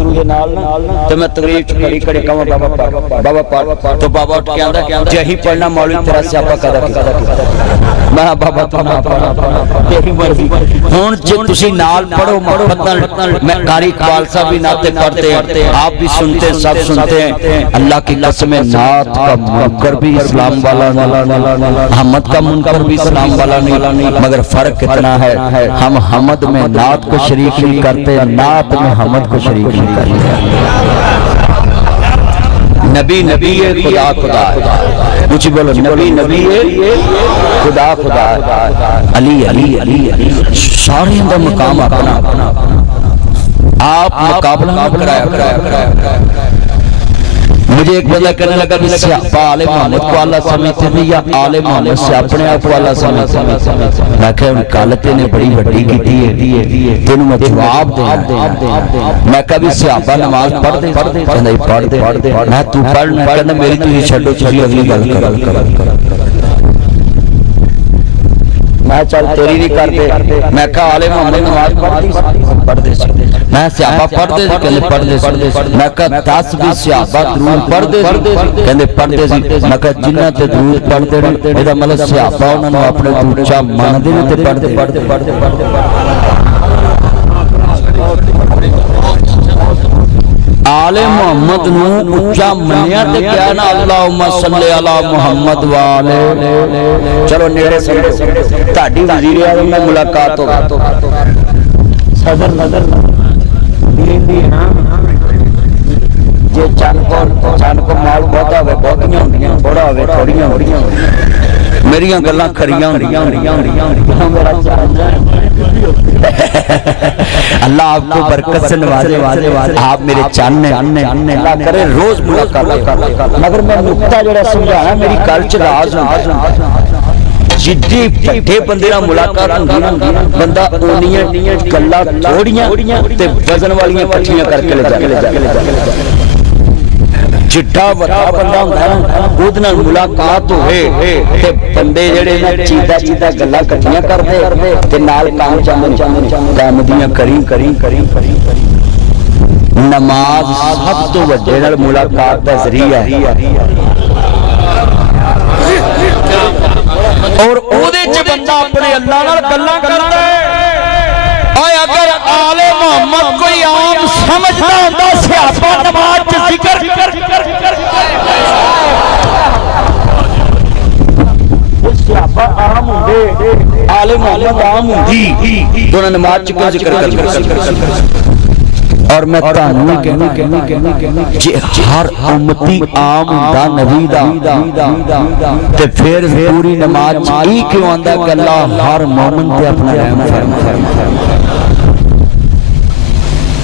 कबूतरू के नाल ना ते मैं तकरीर च खड़ी खड़ी कहवां बाबा पढ़ तो बाबा उठ के आंदा जे ही पढ़ना मौलवी तेरा स्यापा कदा मैं बाबा तो ना पढ़ा तेरी मर्जी हुण जे तुसी नाल पढ़ो मोहब्बत नाल मैं कारी इकबाल साहब भी नाते पढ़ते हैं आप भी सुनते हैं सब सुनते हैं अल्लाह की कसम है नात का मुनकर भी इस्लाम वाला नहीं हमद का मुनकर भी इस्लाम वाला नहीं मगर फर्क कितना है हम हमद में नात को शरीक नहीं करते नात में हमद को शरीक नहीं करते नबी नबी है खुदा खुदा है कुछ बोलो नबी नबी है खुदा खुदा है अली अली अली अली सारे का मकाम अपना आप मुकाबला कराया मुझे एक बंदा कहने लगा भी स्यापा आले मोहम्मद को अल्लाह समझते थे या आले मोहम्मद से अपने आप को अल्लाह समझते मैं कहा उन गल तेने बड़ी वड्डी कीती है तेनू मैं जवाब देना मैं कहा भी स्यापा नमाज पढ़दे कहंदा पढ़दे मैं तू पढ़ना कहंदा मेरी तुसीं छड्डो तुसीं अगली गल करो मैं चल तेरी नहीं करते मैं कहा आले मोहम्मद नमाज पढ़दे मैं स्यापा पढ़दे कहंदे पढ़दे मैं कहा 10 भी स्यापा दरूद पढ़दे कहंदे पढ़दे सी मैं कहा जिन्हां ते दरूद पढ़दे ने एदा मतलब स्यापा उन्हां नूं अपने तो उच्चा मनदे ने ते पढ़दे आले मोहम्मद नूं उच्चा मन्निया ते क्या ना अल्लाहुम्मा सल्ली अला मुहम्मद वाले चलो नेड़े से ताड़ी वजीर आज़म नाल मुलाकात हो सदर नजर दीन दी जे चन को माल बहुता होवे बहुतियां होंदियां थोड़ा होवे थोड़ियां होंदियां मेरियां गल्लां खरियां होंदियां मेरा अल्लाह आपको बरकत से नवाजे आप मेरे चन हैं अल्लाह करे रोज मुलाकात मगर मैं नुक्ता जड़ा समझाना मेरी गल च राज जिद्दी भट्ठे बंदे नाल मुलाकात होंदी ना बंदा ओनियां गल्लां थोड़ियां ते वजन वालियां इकट्ठियां करके ले जा जिड्डा वड्डा बंदा हुंदा ना ओहदे नाल मुलाकात होवे ते बंदे जेड़े ना चीदा गल्लां इकट्ठियां करदे ते नाल काम काम दियां करी नमाज सब तो वड्डे नाल मुलाकात दा जरिया है और ओहदे च बंदा अपने अल्लाह नाल गल्लां करदा है अगर आले मोहम्मद कोई आम समझदा हुंदा स्यापा नमाज च जिक्र स्यापा आम हुंदे आले मोहम्मद आम हुंदी तो उन्हां नमाज च क्यों जिक्र करदे और मैं तानू कहना जे हर उम्मती आम हुंदा नबी दा ते फिर पूरी नमाज च ई क्यों आंदा कि अल्लाह हर मोमिन ते अपना रहम फरमा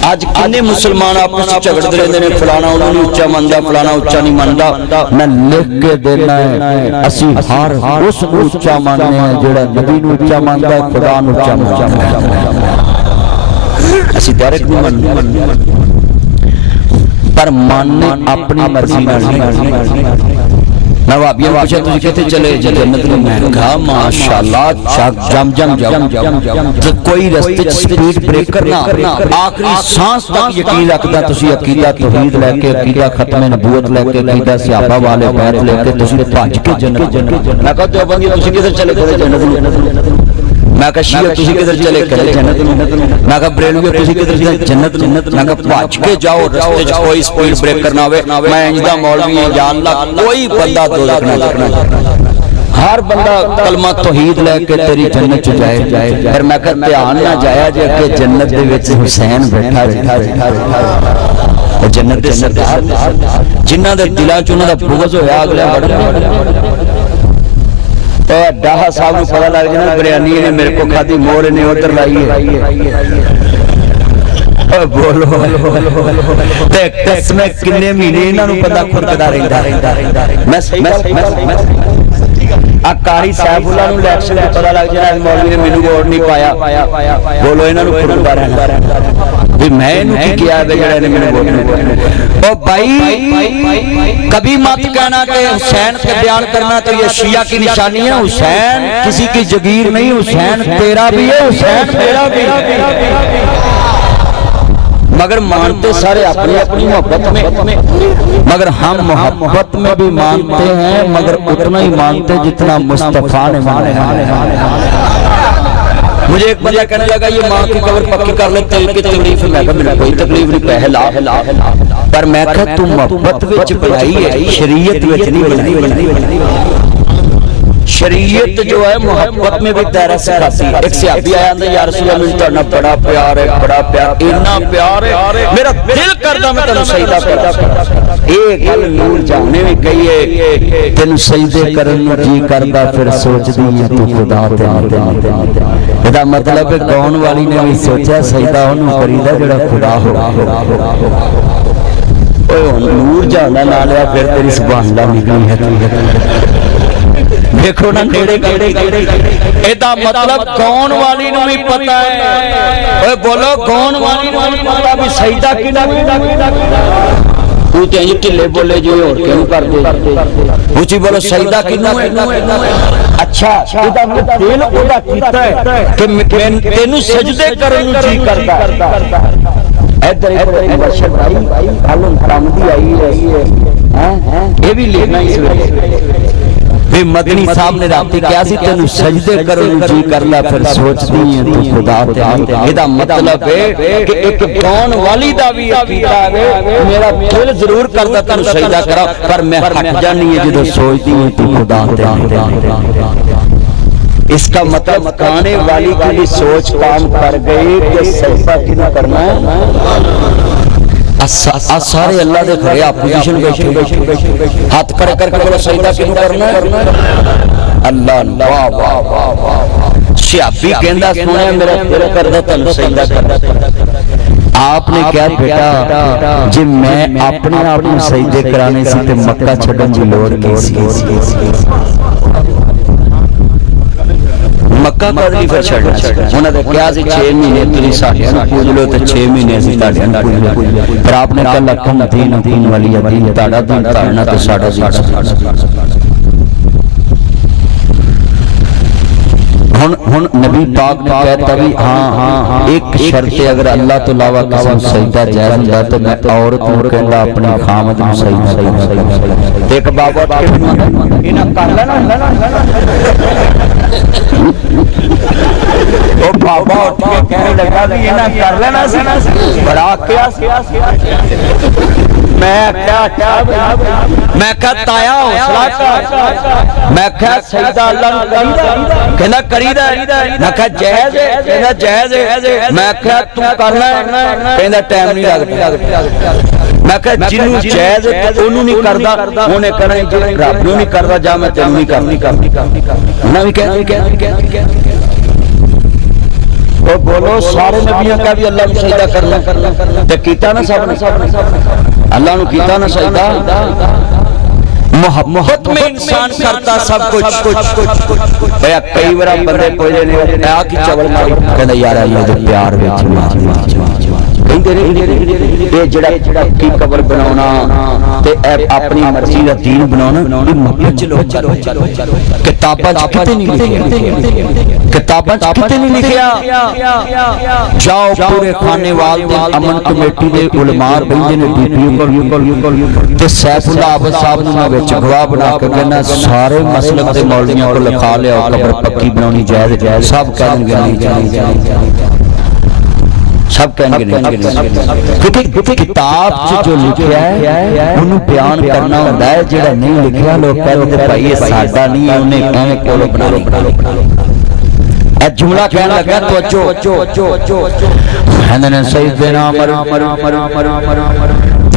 आज किन्ने मुसलमान आपस में झगड़ते रहते हैं फलाना उन्होंने उच्चा मनता फलाना उच्चा नहीं मनता मैं लिख के देना है असी हर उस उच्चा मानने हैं जेड़ा नबी नूं उच्चा मानता है खुदा नूं उच्चा मानता है असी डायरेक्ट नहीं मानते पर मानने अपनी मर्जी नाल मैं भाबिया पूछा तुझे कहते चले जन्नत में मैं कहा माशाल्लाह जम तो कोई रास्ते च स्पीड ब्रेकर ना आखिरी सांस तक यकीन रखदा तुसी अकीदा तौहीद लेके अकीदा खत्म नबूवत लेके अकीदा सहाबा वाले बैत लेके तुसी भज के जन्नत मैं कहा देवबंदी तुसी किधर चले गए जन्नत मैं कहा शिया तुसी किधर चले गए जन्नत मैं कहा बरेलवी तुसी किधर चले जन्नत मैं कहा भज के जाओ रास्ते च कोई स्पीड ब्रेकर ना होवे मैं इंदा मौलवी हां या अल्लाह कोई बंदा दोज़ख ना जाए हर बंदा कलमा तौहीद लेके तेरी जन्नत च जाए फिर मैं कहा ध्यान ना जाया जे कि जन्नत दे विच हुसैन बैठा जन्नत दे सरदार जिन्हां दे दिलां च उन्हां दा बुग़ज़ होया अगले बड़ा डाहा साहब को पता लग जाए बिरयानी ने मेरे को खादी मोर ने उधर लाई है बोलो ते कसमें किन्ने महीने इन्हां नूं पता खुरकदा रहिंदा मैं कारी साहिबुल्ला नूं इलेक्शन में पता लग जाए मौलवी ने मैनूं वोट नहीं पाया बोलो इन्हां नूं खुरकदा रहना भी मैं इन्हूं की किया है जेड़ा ने मैनूं वोट नहीं पाया ओ भाई कभी मत कहना कि हुसैन के बयान करना तो ये शिया की निशानी है हुसैन किसी की जगीर नहीं हुसैन तेरा भी है हुसैन तेरा भी मगर मानते सारे अपनी अपनी मोहब्बत में, मगर हम मोहब्बत में भी मानते हैं, मगर उतना ही मानते जितना मुस्तफा ने माना। मुझे एक बंदा कहने लगा ये माँ की कब्र पक्की कर ले, तेल की तकलीफ। मैं कहा मेरे कोई तकलीफ नहीं, पहला पर मैं कहा तू मोहब्बत विच बनाई है, शरीयत विच नहीं बनाई। शरीयत जो है मोहब्बत में भी दायरा सिखाती है। एक सहाबी आया अंदर, या रसूल अल्लाह मुझे तुहाडा बड़ा प्यार है, बड़ा प्यार, इतना प्यार है मेरा दिल करदा मैं तैनूं सजदा करा। ये गल नूर जान ने भी कही है, तैनूं सजदे करन नूं जी करदा, फिर सोचदी है तू खुदा ते। ਇਹਦਾ मतलब है गाउन वाली ने भी सोचा सजदा ਉਹਨੂੰ करीदा ਜਿਹੜਾ खुदा हो। ओए नूर जान ना लिया फिर तेरी सुभान अल्लाह निकली है। देखो ना नेड़े एदा मतलब कौन वाली नूं भी पता है। ओए बोलो कौन वाली नूं भी पता भी सजदा किदा तू ते इंज ढिले बोले जो और क्यों कर दे। ऊंची बोलो सजदा किनू है। अच्छा एदा मतलब दिल ओदा कीता है कि तेनू सजदे करन नूं जी करदा। इधर इधर बशर भाई कालू हरामदी आई है, हैं ये भी लिखना इस वे मदनी साहब ने राती क्या सी तेनू सजदे करन नूं जी करदा, फिर सोचदी है तू खुदा ते। एदा मतलब है कि एक कौन वाली दा भी अकीदा है, मेरा दिल जरूर करदा तेनू सजदा करा, पर मैं हट जानी है जदों सोचदी है तू खुदा ते। इसका मतलब काने वाली की भी सोच काम कर गई कि सजदा किना करना है। सारे अल्लाह दे खड़े अपोजिशन बैठे हाथ खड़े करके बोलो सजदा किनू करना है? अल्लाह। वाह वाह वाह वाह। सहाबी कहंदा सुनिया मेरा दिल करदा तैनूं सजदा करना। आपने क्या बेटा जे मैं अपने आप नूं सजदे कराने सी ते मक्का छड्डण दी लोड़ की सी? मक्का कदली फिर छड्डना उन्हां ने कहा सी 6 महीने तुसीं साडे नूं पूज लो ते 6 महीने असीं तुहाडे नूं पूज लो, पर आपने कहा लखन दीन दीन वाली दीन तुहाडा दीन ताड़ना ते साडा दीन। हुन नबी पाक ने कहता भी हाँ एक शर्त है, अगर अल्लाह तो अलावा किसी को सजदा जायज हुंदा तो मैं औरत नूं कहंदा अपनी खामद नूं सजदा करना। एक बाबा के इना कर लेना ओ बाबा उठ के कहने लगा भी इना कर लेना सी, बड़ा क्या मैं क्या ताया हौसला कर, मैं क्या सजदा अल्लाह नूं करीदा, कहंदा करीदा, मैं क्या जायज है, कहंदा जायज है, मैं क्या तू करना है, कहंदा टाइम नहीं लगदा। मैं क्या जिन्नू जायज है ओनू नहीं करदा, ओने कहना जे रब नूं नहीं करदा जा मैं तैनूं नहीं करनी। ना भी कहंदे तो बोलो सारे नबियों का भी अल्लाह नूं सजदा करना ते कीता ना सब ने अल्लाह नूं कीता ना सजदा। मोहब्बत में इंसान करता सब कुछ। भैया कई बार बंदे कोई ने आ कि चवल मारी कहंदा यार ये तो प्यार विच कहंदे ने ये जेड़ा की कबर बनाउणा ते अपनी मर्जी दा दीन बनाउणा ये मोहब्बत च लोग किताबां च किते नहीं लिखिया, किताबां च किते नहीं लिखिया। जाओ पूरे खानेवाल दे अमन कमेटी दे उलमा बंदे ने डीपीओ कोल ते सैफुल्लाह अहमद साहब नूं मैं विच गवाह बना के कहना सारे मसलक दे मौलवियां को लिखा लिया कबर पक्की बनाउणी जायज, सब कहणगे नहीं, सब कहेंगे क्योंकि किताब च जो लिखा है उन्हें बयान करना होता है, जेड़ा नहीं लिखा लोग कहते भाई ये साडा नहीं है, उन्हें कहने कोलों बना लो। ए जुमला कहने लगा तो कहंदे सैयदना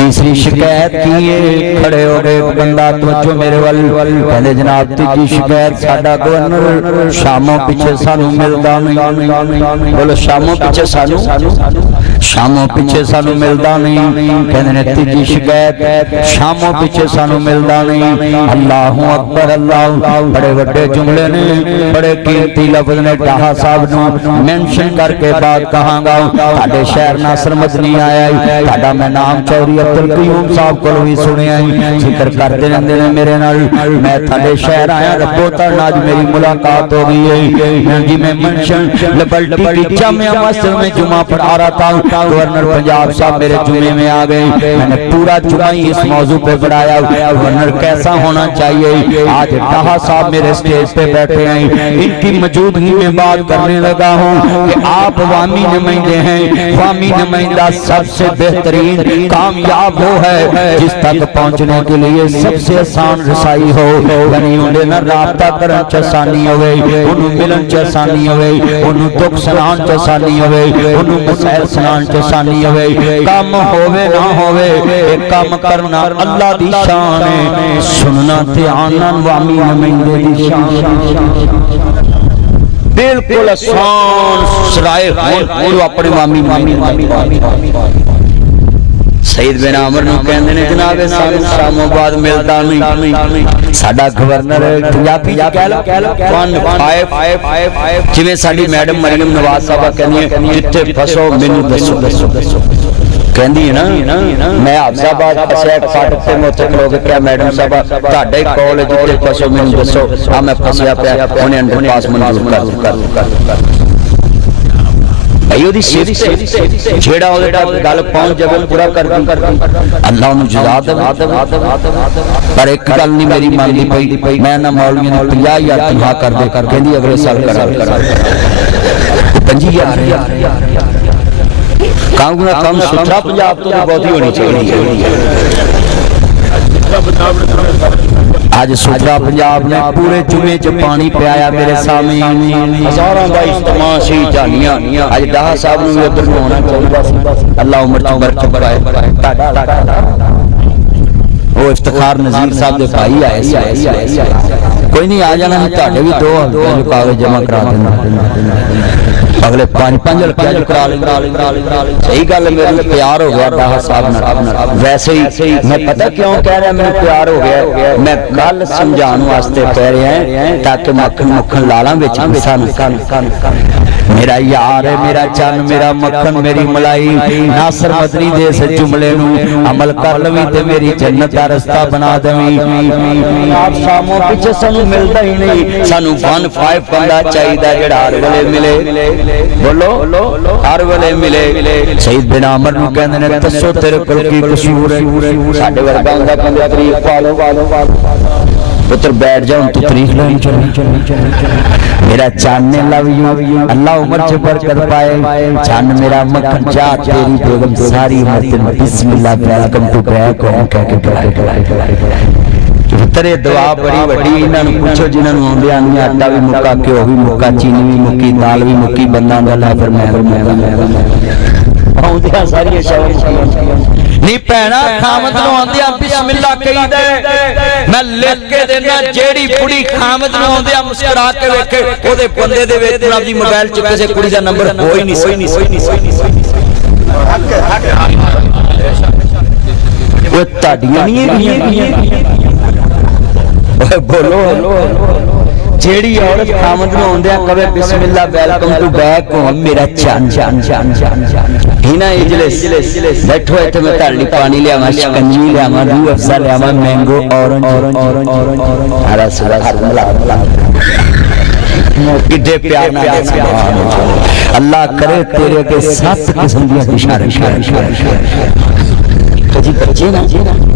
तीसरी शिकायत की है, खड़े हो गए बंदा तो मेरे वाल कहंदे जनाब तीजी शिकायत साडा गवर्नर शामों पीछे सानू मिलदा नहीं। बोलो शामों पीछे सानू मिलदा नहीं। कहंदे ने तीजी शिकायत शामों पीछे सानू मिलदा नहीं। अल्लाहू अकबर अल्लाह बड़े बड़े जुमले ने, बड़े कीमती लफ्ज ने डाहा साहब नू मेंशन करके बात कहांगा। साडे शहर नासर मदनी आया, साडा मैं नाम चौरी अब्दुल कयूम साहब को भी सुनिया जिक्र करते रहते हैं मेरे नाल मैं थाडे शहर आया रब्बो ताला आज मेरी मुलाकात हो गई है जी मैं मेंशन लिबर्टी की जामिया मस्जिद में जुमा पढ़ा रहा था गवर्नर पंजाब साहब मेरे जुमे में आ गए मैंने पूरा जुमा ही इस मौजू पे पढ़ाया गवर्नर कैसा होना चाहिए आज डाहा साहब मेरे स्टेज पे बैठे हैं इनकी मौजूदगी में बात करने लगा हूँ कि आप अवामी नुमाइंदे हैं अवामी नुमाइंदा सबसे बेहतरीन कामयाब वो है जिस तक पहुंचने के लिए सबसे आसान रसाई हो यानी उन्हें ना राबता करन च आसानी होवे उन्हें मिलन च आसानी होवे उन्हें दुख सुनान च आसानी होवे उन्हें मसैल सुनान च आसानी होवे काम होवे ना होवे एक काम करना अल्लाह दी शान है सुनना ते आनन अवामी नुमाइंदे दी शान बिल्कुल आसान सराय हो अपने अवामी नुमाइंदे सईद बिन आमर नूं कहंदे ने जनाब सानू इस्लामाबाद मिलदा नहीं साडा गवर्नर पंजाबी च कह लो 155 जिवें साडी मैडम मरियम नवाज साहब कहंदी है जिथे फसो मैनू दसो कहंदी है ना मैं हाफिजाबाद फसिया फाटक ते मोते खलो के क्या मैडम साहब तुहाडे कॉलेज जिथे फसो मैनू दसो आ मैं फसिया पिया उन्हें अंडरपास मंजूर कर भाई ओदी सिफत जेड़ा ओदे तक गल पहुंच जावे पूरा कर अल्लाह ओनू जज़ा दे पर एक गल नहीं मेरी मानदी पई मैं ना मौलवी ने 50,000 तनखा कर दे कहंदी अगले साल कर 25,000 काम ना कम सुथरा पंजाब तो बहुत ही होनी चाहिए आज सुथरा पंजाब ने पूरे जुमे च पानी पियाया मेरे सामने हजारों का इज्तिमा सी जानियां आज डाहा साहब नूं भी उधर होना चाहिए अल्लाह उम्र च बरकत पाए वो इफ्तिखार नज़ीर साहब दे भाई आए कोई नहीं आ जाना तुहाडे भी 2 हफ्ते कागज जमा करा देना अगले 5 रुपया करा लेंगे सही गल मेरे प्यार हो गया डाहा साहब नाल वैसे ही मैं पता क्यों कह रहा मेरे प्यार हो गया मैं गल समझाने वास्ते कह रहा है ताकि मक्खन लाला विच हिस्सा ना मेरा यार है मेरा चन मेरा मक्खन मेरी मलाई नासर मदनी दे इस जुमले नूं अमल कर लवी ते मेरी जन्नत दा रास्ता बना देवी आप शामों पीछे सानू मिलदा ही नहीं सानू 15 बंदा चाहिदा जेड़ा हर वेले मिले बोलो हर वेले मिले सईद बिन आमर नूं कहंदे ने दसो तेरे कोल की कसूर है साडे वर्गा हुंदा कहंदे तरीक पालो पुत्र बैठ जाओ तू तरीक लेनी चल मेरा चान ने लव यू अल्लाह उम्र च बरकत पाए चान मेरा मक्खन जा तेरी बेगम सारी उम्र बिस्मिल्लाह वेलकम टू बैक होम कह के तेरे दुआ बड़ी वड्डी इन्हां नूं पूछो जिन्हां नूं आउंदे आंदियां आटा भी मुक्का घिओ भी मुक्का चीनी भी मुक्की दाल भी मुक्की बंदा दा लै फिर मैं आउंदियां सारियां शाबाश नी भैणा खामद नूं आंदियां बिस्मिल्लाह कही दे मैं लिख के देना जेड़ी कुड़ी खामद नूं आंदियां मुस्कुरा के वेखे ओदे बंदे दे विच अपनी मोबाइल च किसे कुड़ी दा नंबर हो ही नहीं वो ताड़ियां नहीं ओए बोलो जेड़ी औरत खामद नूं आंदियां कहे बिस्मिल्लाह वेलकम टू बैक होम मेरा चन हिना इजलिस बैठो इत्थे मैं ताड़ी पानी लियावां शिकंजी लियावां रूह अफ़ज़ा लियावां मैंगो ऑरेंज अरे सुभान किड्डे प्यार नाल सुभान अल्लाह करे तेरे के 7 किस्म दी इशारे जी बच्चे ना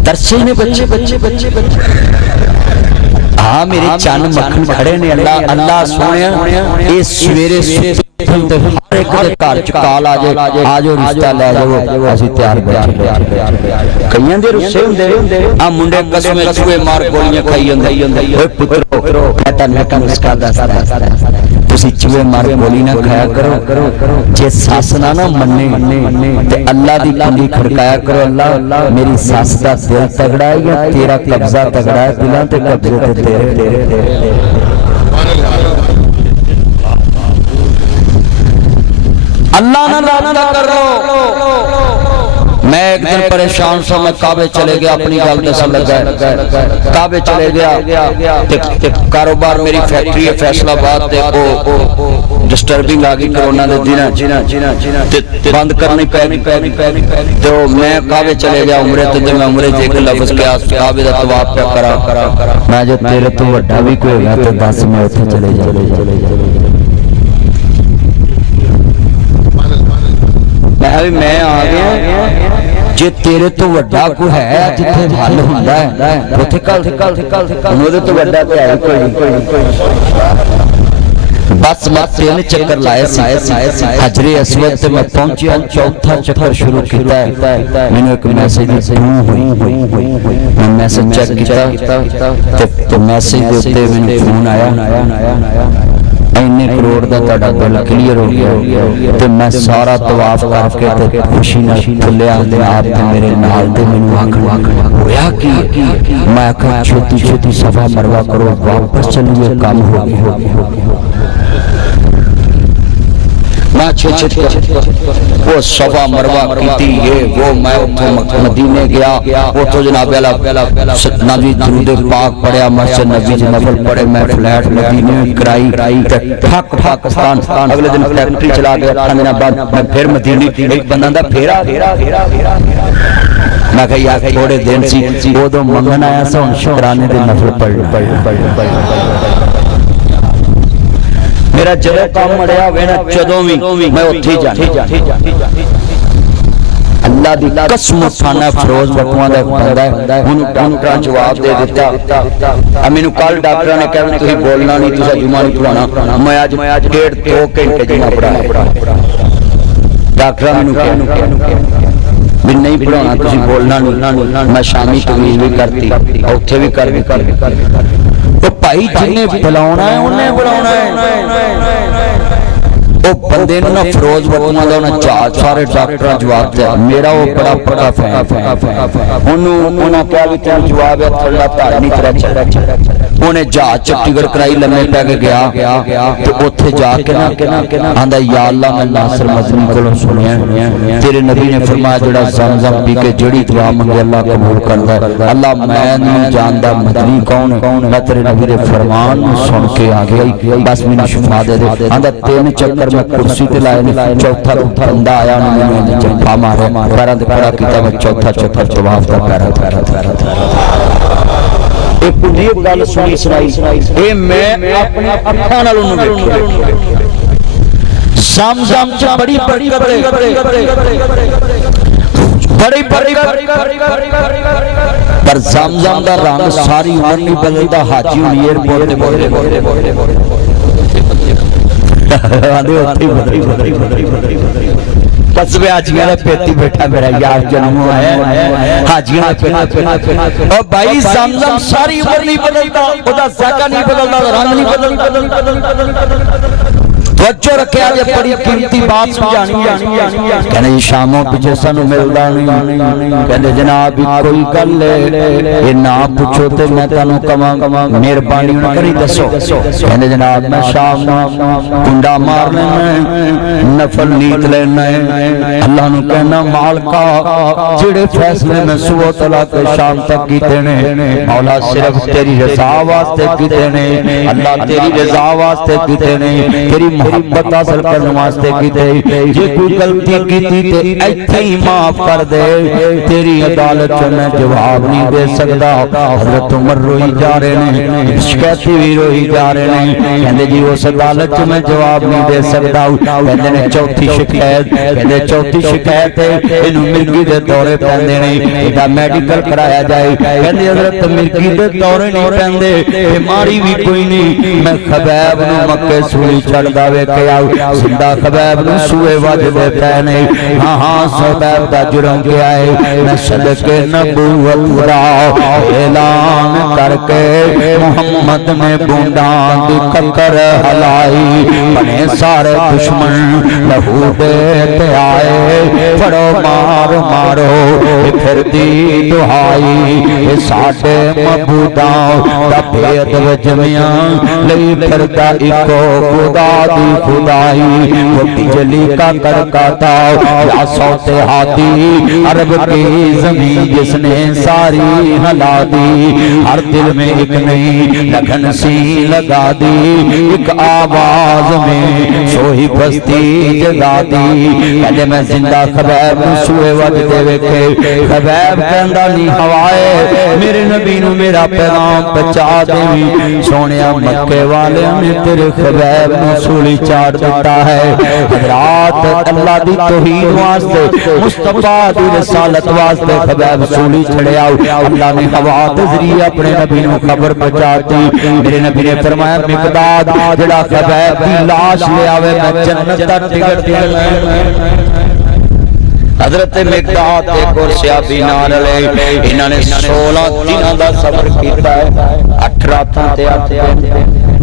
तरसे ने बच्चे हाँ मेरे चन मक्खन खड़े ने अल्लाह सोनिया ये सवेरे हर एक दे घर च कॉल आ जाओ रिश्ता ले जाओ असि तैयार बैठे कईयां दे रुस्से हुंदे आ मुंडे कसम चूहे मार गोलियां खाई जांदे ओए पुत्रो मैं तन्नू इक नुस्खा दसदा तुसी चूहे मार गोली ना खाया करो जे सस ना मन्ने ते अल्लाह दी कुंडी खड़काया करो अल्लाह मेरी सस दा दिल तगड़ा है या तेरा कब्जा तगड़ा है दिलां ते कब्जे ते तेरे अल्लाह ना राबता करो मैं एक दिन परेशान था मैं काबे चले गया अपनी गल दसन लगा काबे चले गया कारोबार मेरी फैक्ट्री है फैसलाबाद डिस्टर्बिंग आ गई कोरोना के दिन बंद करनी पैनी तो मैं काबे चले गया उमरे तो मैं उमरे से एक लफ्ज क्या काबे का तवाफ क्या करा मैं जो तेरे तो वड्डा भी कोई होगा तो 10 में उत्थे चले जा मैं आ गया जे तेरे तो वड्डा को है जिथे हल हुंदा है उथे कल ओदे तो वड्डा ते है कोई बस मैं 3 चक्कर लाए हजरे अस्वद ते मैं पहुंचा चौथा चक्कर शुरू किया है मैंने एक मैसेज मैं मैसेज चेक किया तो मैसेज दे उत्ते मैंने फोन आया इन्ने करोड़ का तुहाडा बिल क्लीयर हो गया तो मैं सारा तवाफ करके ते खुशी नाल फुलिया आप ते मेरे नाल ते मैनूं आखण होया कि मैं आखा छोटी छोटी सफा मरवा करो वापस चलिए काम हो गया मैं वो सफा मरवा की ये वो मैं मदीने गया उतो जनाब नबी दुरूद पाक पढ़िया मस्जिद नबी च नफल पढ़े मैं फ्लैट मदीने कराई ठक पाकिस्तान अगले दिन फैक्ट्री चला गया 8 दिन बाद मैं फिर मदीने एक बंदा दा फेरा मैं कहा यार थोड़े दिन सी उदों मंगन आया सा हुण शुकराने दे नफल पढ़ मेरा जदों काम मड़िया होवे ना जदों भी मैं उत्थे ही जाना अल्लाह दी कसम खाना फिरोज बटुआ दा बंदा है उन्होंने डॉक्टर जवाब दे दिता अब मैनू कल डॉक्टर ने कहा तुसीं बोलना नहीं तुसीं जुमा नहीं पढ़ाना मैं आज 1.5-2 घंटे जुमा पढ़ाया डॉक्टर मैनू कहा भी नहीं पढ़ाना तुसीं बोलना नहीं मैं शामी तमीज भी करती उत्थे भी कर तो भाई जिन्हें बुलाना है उन्हें बुलाना है वो बंदे ना फिरोज बटुआ का उन्हें चार सारे डॉक्टर जवाब दिया मेरा वो बड़ा बड़ा फैन उन्होंने कहा भी तेन जवाब है थोड़ा धार्मिक तरह उन्हें जहाज चंडीगढ़ कराई लम्बे पै के गया तो उत्थे जाके ना आंदा या अल्लाह मैं नासिर मदनी कोलों सुनिया तेरे नबी ने फरमाया जेड़ा ज़मज़म पी के जेड़ी दुआ मंगे अल्लाह कबूल करदा है अल्लाह मैं नहीं जानदा मदनी कौन है मैं तेरे नबी दे फरमान सुन के आ गया बस मैनूं शिफा दे दे आंदा 3 चक्कर मैं कुर्सी ते लाए चौथा बंदा आया उन्होंने जफ्फा मारे पैरां ते खड़ा कीता मैं चौथा चक्कर तवाफ दा पैरा एक पुंजी गल सुनी सुनाई ए मैं अपनी अखां नाल उन्होंने देखिया ज़मज़म च बड़ी पर ज़मज़म दा रंग सारी उम्र नहीं बदलदा हाजी हुण एयरपोर्ट ते बोलदे आंदे उत्थे बदल कसबे हाजियां दा पेटी बैठा मेरा यार जन्म है हाजियां दा पेटी ओ भाई ज़मज़म सारी उम्र नहीं बदलता ओदा ज़ाका नहीं बदलता रंग नहीं बदलता तवज्जो रखे आज बड़ी कीमती बात समझानी कहने जी शामों पीछे सानू मिलदा नहीं कहने जनाब कोई गल है ना पूछो ते मैं तानू कवां मेहरबानी ना करी दसो कहने जनाब मैं शाम कुंडा मार लेना नफल नीत लेना है अल्लाह नु कहना मालका जेड़े फैसले मैं सुबह तला के शाम तक कीते ने मौला सिर्फ तेरी रज़ा वास्ते कीते ने अल्लाह तेरी रज़ा वास्ते कीते ने तेरी मोहब्बत हासिल करने वास्ते कीते जे कोई गलती कीती ते इत्थे ही माफ कर दे तेरी अदालत च मैं जवाब नहीं दे सकदा हजरत उमर रोई जा रहे ने शिकायती भी रोई जा रहे ने कहंदे जी उस अदालत च मैं जवाब नहीं दे सकदा कहंदे ने चौथी शिकायत कहंदे चौथी शिकायत इनु मिर्गी दे दौरे पैंदे ने एदा मेडिकल कराया जाए कहंदे हजरत मिर्गी दे दौरे नहीं पैंदे बीमारी भी कोई नहीं मैं खबैब नु मक्के सूली छड़दा वेखिया सिद्धा खबैब नु सूए वजदे पै ने हां हां खबैब दा जुर्म क्या है मैं सदके नबूवत दा ऐलान करके मोहम्मद ने बूंदां दी ककर हलाई बने सारे दुश्मन लहू दे ते आए फड़ो मारो मारो फिर दी दुहाई ए साडे मबूदा दा भेद विच मियां लई फिरदा इको खुदा दी थी खुदाई, वो जली का करकाता या सौते हाथी अरब की जमीन जिसने सारी हला दी। हर दिल में एक नई लगन सी लगा दी, एक आवाज में सोही बस्ती जगा दी। कहते मैं जिंदा खबैब सूए वजदे वेखे, खबैब कहंदा नी हवाए मेरे नबी नू मेरा पैगाम पहुंचा देवी। सोनिया मक्के वाले ने तेरे खबैब नू सूली चाड़ दिता है। हजरात अल्लाह दी तौहीद वास्ते मुस्तफा दी रसालत वास्ते खबैब सूली चढ़िया। अल्लाह ने हवा दे जरिए अपने नबी नू खबर पहुंचाती। मेरे नबी ने फरमाया मिकदाद जेड़ा खबैब दी लाश ले आवे मैं जन्नत दा टिकट हजरत मिकदाद एक और सहाबी नाल रले। इन्होंने 16 दिनों का सफर किया है। 8 रातां ते 8 दिन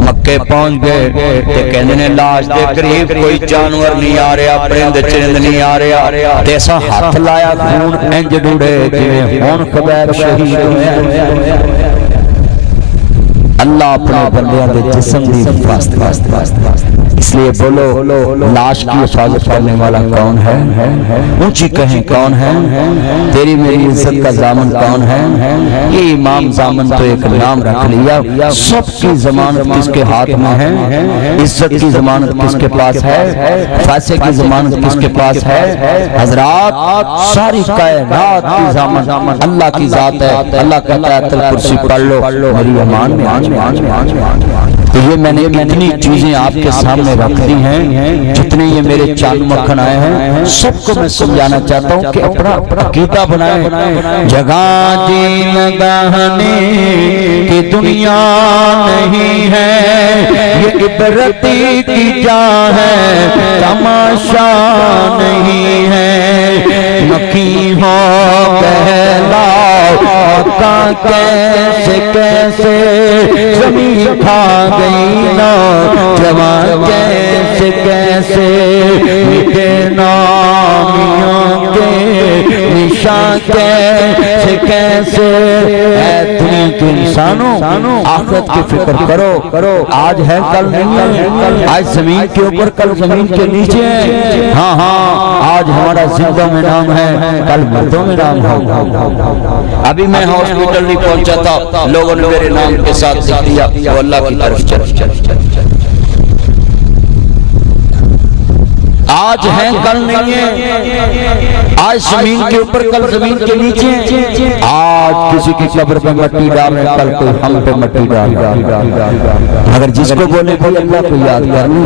मक्के पहुंच गए ते कहंदे ने लाश दे करीब कोई जानवर नहीं आ रहा, परिंद चरिंद नहीं आ रहा। ते ऐसा हाथ लाया खून इंज डूडे जिवें हुण खबैब शहीद होया। अल्लाह अपने बंदियां दे जिस्म दी हिफाजत, इसलिए बोलो लाश की हिफाजत करने वाला कौन है? ऊंची कहें कौन है? तेरी मेरी इज्जत का जामन कौन है? ये इमाम जामन तो एक नाम रख लिया। सबकी जमानत किसके हाथ में है? इज्जत की जमानत किसके पास है? फैसले की जमानत किसके पास है? हजरात सारी कायनात की जमानत अल्लाह की जात है। अल्लाह कहता है आयतुल कुर्सी पढ़ लो मेरी अमान में। तो ये मैंने इतनी चीजें आपके सामने रख दी हैं, जितने ये मेरे चालू मक्खन आए हैं सबको मैं समझाना चाहता हूँ कि अपना अकीदा बनाए। जगह जी लगाने की दुनिया नहीं है, ये इबरती की जा है तमाशा नहीं है। नकी हो कहलाओ का कैसे कैसे जमीन खा गई ना जवान कैसे कैसे मिटे नामियों के निशान कैसे कैसे। दुनिया के इंसानों आखिरत की फिक्र करो। आज है कल नहीं है, आज जमीन के ऊपर कल जमीन के नीचे है। हाँ आज हमारा जिंदों में नाम है, कल मर्दों में नाम होगा। अभी मैं हॉस्पिटल नहीं पहुंचा था, लोगों ने मेरे नाम के साथ लिख दिया वो अल्लाह की तरफ चल। आज है कल नहीं है, आज जमीन के ऊपर कल जमीन के नीचे। आज किसी की कब्र पे मट्टी डाल रहे, कल कोई हम पे मट्टी डाल। अगर जिसको बोले भाई अल्लाह को याद करनी,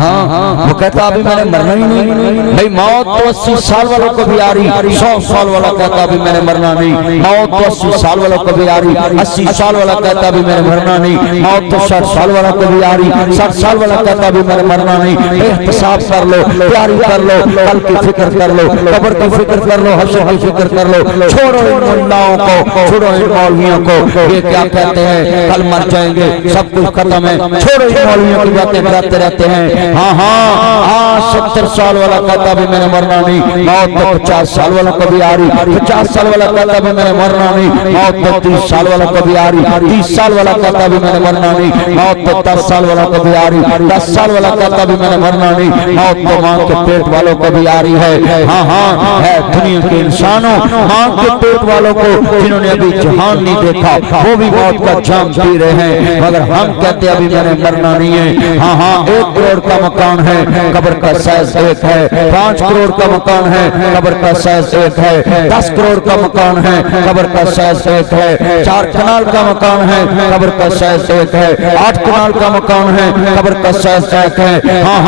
हाँ वो कहता अभी मैंने मरना ही नहीं। भाई मौत तो 80 साल वालों को भी आ रही, 100 साल वाला कहता अभी मैंने मरना नहीं। मौत तो 80 साल वालों को भी आ रही, 80 साल वाला कहता अभी मैंने मरना नहीं। मौत तो 60 साल वाला को भी आ रही, 60 साल वाला कहता अभी मैंने मरना नहीं। एहतिसाब कर लो, तैयारी कर लो, कल की फिक्र कर लो, कब्र की फिक्र कर लो, हश्र की फिक्र कर लो। छोड़ो इन मुल्लाओं को, छोड़ो इन मौलवियों को, ये क्या कहते हैं कल मर जाएंगे सब कुछ खत्म है। छोड़ो इन मौलवियों की बातें कराते रहते हैं। हाँ 70 साल वाला कहता भी मैंने मरना नहीं। मौत तो 50 साल वाला को भी आ रही, 50 साल वाला कहता भी मैंने मरना नहीं। मौत तो 30 साल वाला को भी आ रही, 30 साल वाला कहता भी मैंने मरना नहीं। मौत तो 10 साल वाला को भी आ रही, 10 साल वाला कहता भी मैंने मरना नहीं। मौत तो मां के पेट वालों को भी आ रही है। हाँ है दुनिया के इंसानों, मां के पेट वालों को जिन्होंने अभी जहान नहीं देखा वो भी मौत का जाम पी रहे हैं, मगर हम कहते अभी मैंने मरना नहीं है। हाँ 1 करोड़ का मकान है, कब्र का साइज 1 है। 5 करोड़ का मकान है, कब्र का साइज 1 है। 10 करोड़ का मकान है, कब्र का साइज 1 है। 4 कनाल का मकान है, कब्र का साइज 1 है। 8 कनाल का मकान है, कब्र का साइज 1 है। हाँ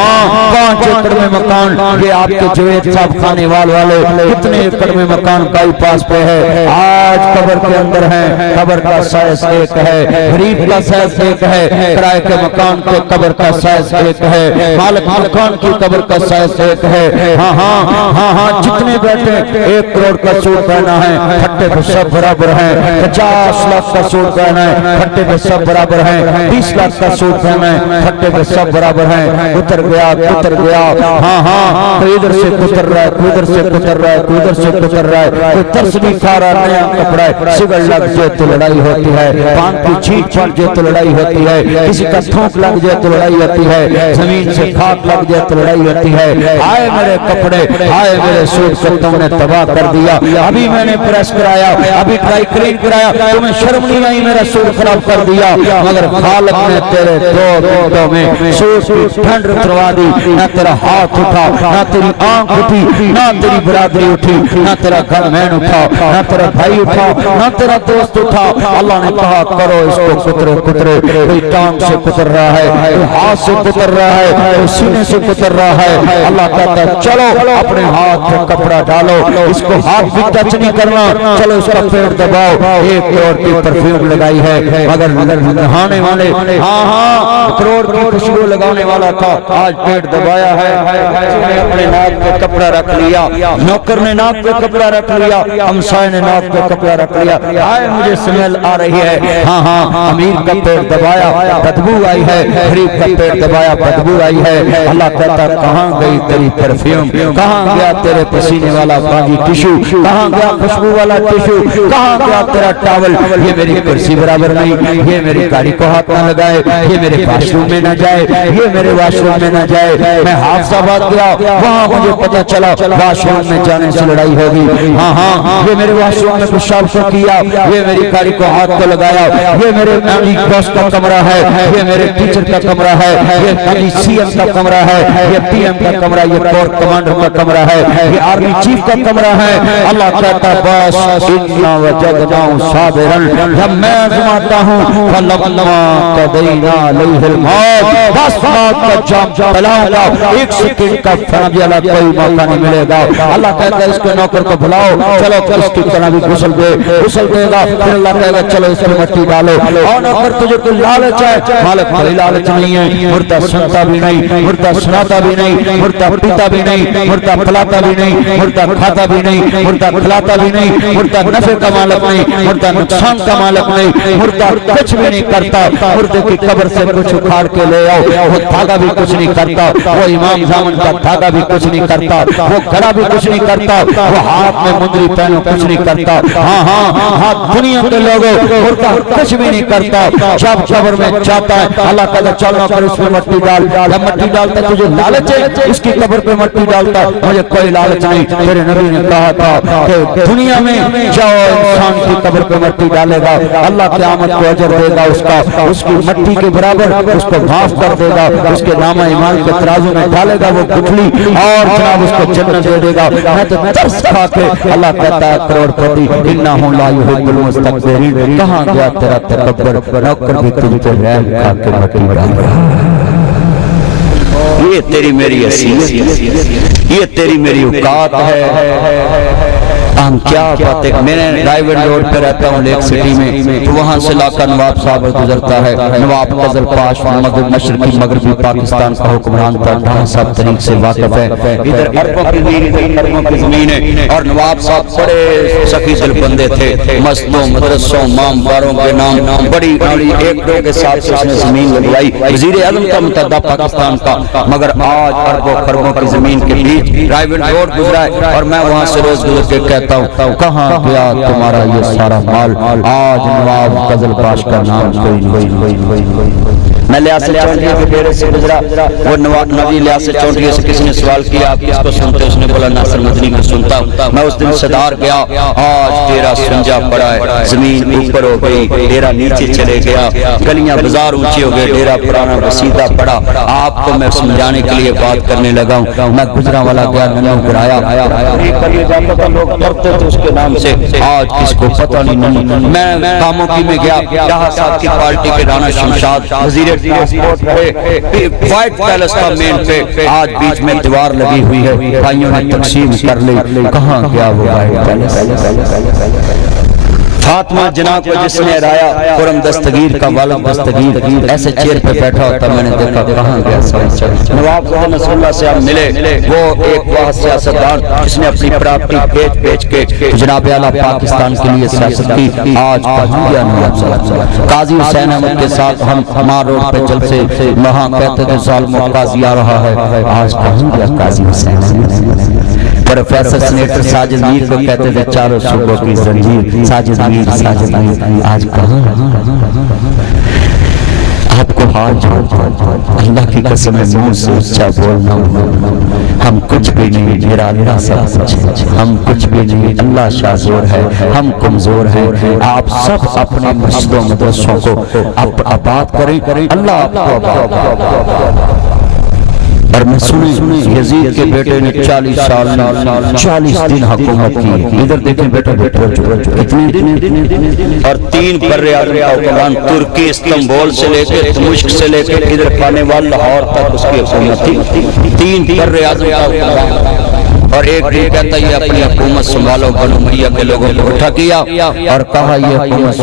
5 एकड़ में मकान, ये आपके जुवेद साहब खाने वाले कितने एकड़ में मकान बाईपास पे है, आज कब्र के अंदर है। कब्र का साइज 1 है, गरीब का साइज 1 है, किराए के मकान के कब्र का साइज 1 है, मालिक मकान की कब्र का साइज 1 है। हाँ जितने बैठे 1 करोड़ का सूट पहना है, फट्टे पे सब बराबर है। 50 लाख का सूट पहना है, फट्टे पे सब बराबर है। 20 लाख का सूट पहना है, फट्टे पे सब बराबर है। उतर गया हाँ हाँ, कोई इधर से कुतर रहा है, कोई इधर से कुतर रहा है, कोई इधर से कुतर रहा है, कोई तरस नहीं खा रहा, नया कपड़ा है, सिगड़ लग जाए तो लड़ाई होती है, पान की छींक पड़ जाए तो लड़ाई होती है, किसी का थूक लग जाए तो लड़ाई होती है, जमीन से खाक लग जाए तो लड़ाई होती है। आए मेरे कपड़े, आए मेरे सूट को तुमने तबाह कर दिया, अभी मैंने प्रेस कराया, अभी ड्राई क्लीन कराया, तुम्हें शर्म नहीं आई मेरा सूट खराब कर दिया, मगर खालिक ने तेरे 2 मिनटों में सूट की ठंड उतरवा दी। ना तेरा हाथ उठा, ना तेरी आंख उठी, ना तेरी बरादरी उठी, ना तेरा घर मैन उठा, ना तेरा भाई उठा, ना तेरा दोस्त उठा। अल्लाह ने कहा करो इसको कुतरे कुतरे, कोई टांग से कुतर रहा है, कोई हाथ से कुतर रहा है, कोई सीने से कुतर रहा है। अल्लाह कहता है चलो अपने हाथ में कपड़ा डालो, इसको हाथ भी टच नहीं करना, चलो इसका पेट दबाओ। 1 करोड़ की परफ्यूम लगाई है, मगर नहाने वाले हाँ हाँ करोड़ की खुशबू लगाने वाला था, आज पेट दबाया है। अपने नाक पे कपड़ा रख लिया, नौकर ने नाक पे कपड़ा रख लिया, हमसाए ने नाक पे कपड़ा रख लिया, आए मुझे स्मेल आ रही है। हाँ हाँ, अमीर का पेट दबाया, बदबू आई है, गरीब का पेट दबाया, बदबू आई है। अल्लाह कहता कहाँ गई तेरी परफ्यूम, कहाँ गया तेरे पसीने वाला बागी टिश्यू, कहाँ गया खुशबू वाला टिश्यू, कहाँ गया तेरा टावल। ये मेरी कुर्सी बराबर नहीं, ये मेरी गाड़ी को हाथ न लगाए, ये मेरे वाशरूम में न जाए, ये मेरे वाशरूम में न जाए। मैं हाफसाबाद गया, वहाँ मुझे पता चला वाशरूम में जाने से लड़ाई होगी। हाँ हाँ, ये मेरे वाशरूम में पेशाब को किया, ये मेरी गाड़ी को हाथ को लगाया, ये मेरे बॉस का कमरा है, ये मेरे टीचर का कमरा है, ये सीएम का कमरा है, ये पीएम का कमरा, ये कोर कमांडर का कमरा है, ये आर्मी चीफ का कमरा है। अल्लाह कहता बस इन्ना वजदनाहु साबिरन, जब मैं आजमाता हूँ फलम्मा कदैना अलैहिल मौत, बस मौत का जाम चलाऊंगा, 1 सेकंड का फनाबियाला कोई मौका नहीं मिलेगा। अल्लाह कहता है इसके नौकर को बुलाओ, चलो इसकी तरह भी घुसल देगा। फिर अल्लाह कहेगा चलो इसमें मट्टी डालो। और नौकर तुझे कोई लालच है, मालिक कोई लालच नहीं है, मुर्दा सुनता भी नहीं, मुर्दा सुनाता भी नहीं, मुर्दा पीता भी नहीं, मुर्दा खिलाता भी नहीं, मुर्दा खाता भी नहीं, मुर्दा खिलाता भी नहीं, मुर्दा नफे का मालिक नहीं, मुर्दा नुकसान का मालिक नहीं, मुर्दा कुछ भी नहीं करता। मुर्दे की कब्र से कुछ उखाड़ के ले आओ, वो धागा भी कुछ नहीं करता, वो इमाम जामन का धागा भी कुछ नहीं करता, वो घड़ा भी कुछ नहीं करता, वो हाथ में मुंदरी पहनो कुछ नहीं करता। हाँ हाँ हाँ, दुनिया के लोगों मुर्दा कुछ भी नहीं करता। जब कब्र में जाता है अल्लाह कहता चलना कर उसमें मट्टी डाल, जब मट्टी डालता तुझे लालच है इसकी कब्र पे मट्टी डालता, मुझे कोई लालच नहीं। मेरे नबी ने कहा था कि दुनिया में जाओ इंसान की कब्र पे मट्टी डालेगा, अल्लाह क़यामत को अजर देगा उसका, उसकी मट्टी के बराबर उसको माफ कर देगा, उसके नामा ईमान के तराजू में डालेगा वो गुठली, और जनाब उसको जन्नत दे देगा। मैं तो तरस खा के अल्लाह कहता है करोड़पति इन्नहु ला युहिब्बुल मुस्तकबिरीन, कहाँ गया तेरा तकब्बुर, नौकर भी तुझ पे रहम खा के मट्टी डाल रहा। ये तेरी मेरी हैसियत, ये तेरी मेरी औकात है। हम क्या बातें, मैंने रायगढ़ रोड पे रहता हूँ लेक सिटी में, तो वहाँ से लाका नवाब साहब गुजरता है, नवाब फजल पाश मशरकी मगरबी पाकिस्तान का हुक्मरान था, ढाई साहब तरीक से वाकिफ है। इधर अरबों की ज़मीन, इधर अरबों की ज़मीन है, और नवाब साहब बड़े सखी दिल बंदे थे, मस्जिदों मदरसों मामबारों के नाम बड़ी बड़ी एक दो के साथ से उसने ज़मीन लगवाई, वज़ीर आज़म का मुतद्दा पाकिस्तान का। मगर आज अरबों खरबों की ज़मीन के बीच रायगढ़ रोड गुजरा है, और मैं वहाँ से रोज गुजर के कहता हूँ कहाँ गया तुम्हारा ये सारा माल। आज नवाब फजल पाश का नाम कोई नहीं। मैं लियासत चौंटिया के डेरे से गुजरा, वो नबी लियासत चौंटिया से किसी ने सवाल किया आप किसको सुनते, उसने बोला नासिर मदनी को सुनता हूँ। मैं उस दिन सदार गया, आज डेरा सुंजा पड़ा है, जमीन ऊपर हो गई, डेरा नीचे चले गया, गलियां बाजार ऊंची हो गए, डेरा पुराना बसीदा पड़ा। आपको मैं समझाने के लिए बात करने लगा हूँ। मैं गुजरा वाला गया, नन्नू गिराया, लोग डरते थे उसके नाम से, आज किसको पता नहीं। मैं कामोकी में गया, जहाँ साहब की पार्टी के राना शमशाद वजीर ट्रांसपोर्ट रहे, व्हाइट पैलेस का मेन पे आज बीच में दीवार लगी हुई है, भाइयों ने तकसीम कर ली, कहाँ गया वो व्हाइट पैलेस। फातिमा जना को जिसने राया, खुरम दस्तगीर का वालिद दस्तगीर ऐसे चेयर पे बैठा होता मैंने देखा, कहाँ गया नवाब नसरुल्लाह से हम मिले। वो एक वह सियासतदान जिसने अपनी प्राप्ति बेच के जनाब आला पाकिस्तान के लिए सियासत की, आज कहाँ गया नवाब साहब। काजी हुसैन अहमद के साथ हम हमार रोड पे जलसे वहाँ कहते थे साल काजी आ रहा है, आज कहाँ गया काजी हुसैन। प्रोफेसर सेनेटर साजिद मीर को कहते थे चारों सूबों की जंजीर, साजिद मीर आज कहाँ। आपको हाथ जोड़ अल्लाह की कसम है, मुंह से ऊंचा बोलना, हम कुछ भी नहीं, मेरा अल्लाह सब कुछ है। हम कुछ भी नहीं, अल्लाह शाज़ोर है, हम कमजोर हैं। आप सब अपने मस्जिदों मदरसों को आबाद करें, अल्लाह आपको। और मैं सुने यजीद के बेटे ने 40 साल 40 दिन हुकूमत की। इधर देखें बेटा कितने दिन, और 3 बर्रे आज़म का हुक्मरान, तुर्की इस्तांबुल से लेकर दमिश्क से लेकर इधर खाने वाला लाहौर तक उसकी हुकूमत थी। 3 बर्रे आज़म का हुक्मरान। और एक दिन कहता है अपनी हुकूमत संभालो, बनु उमैया के लोगों को उठा किया और कहा ये हुकूमत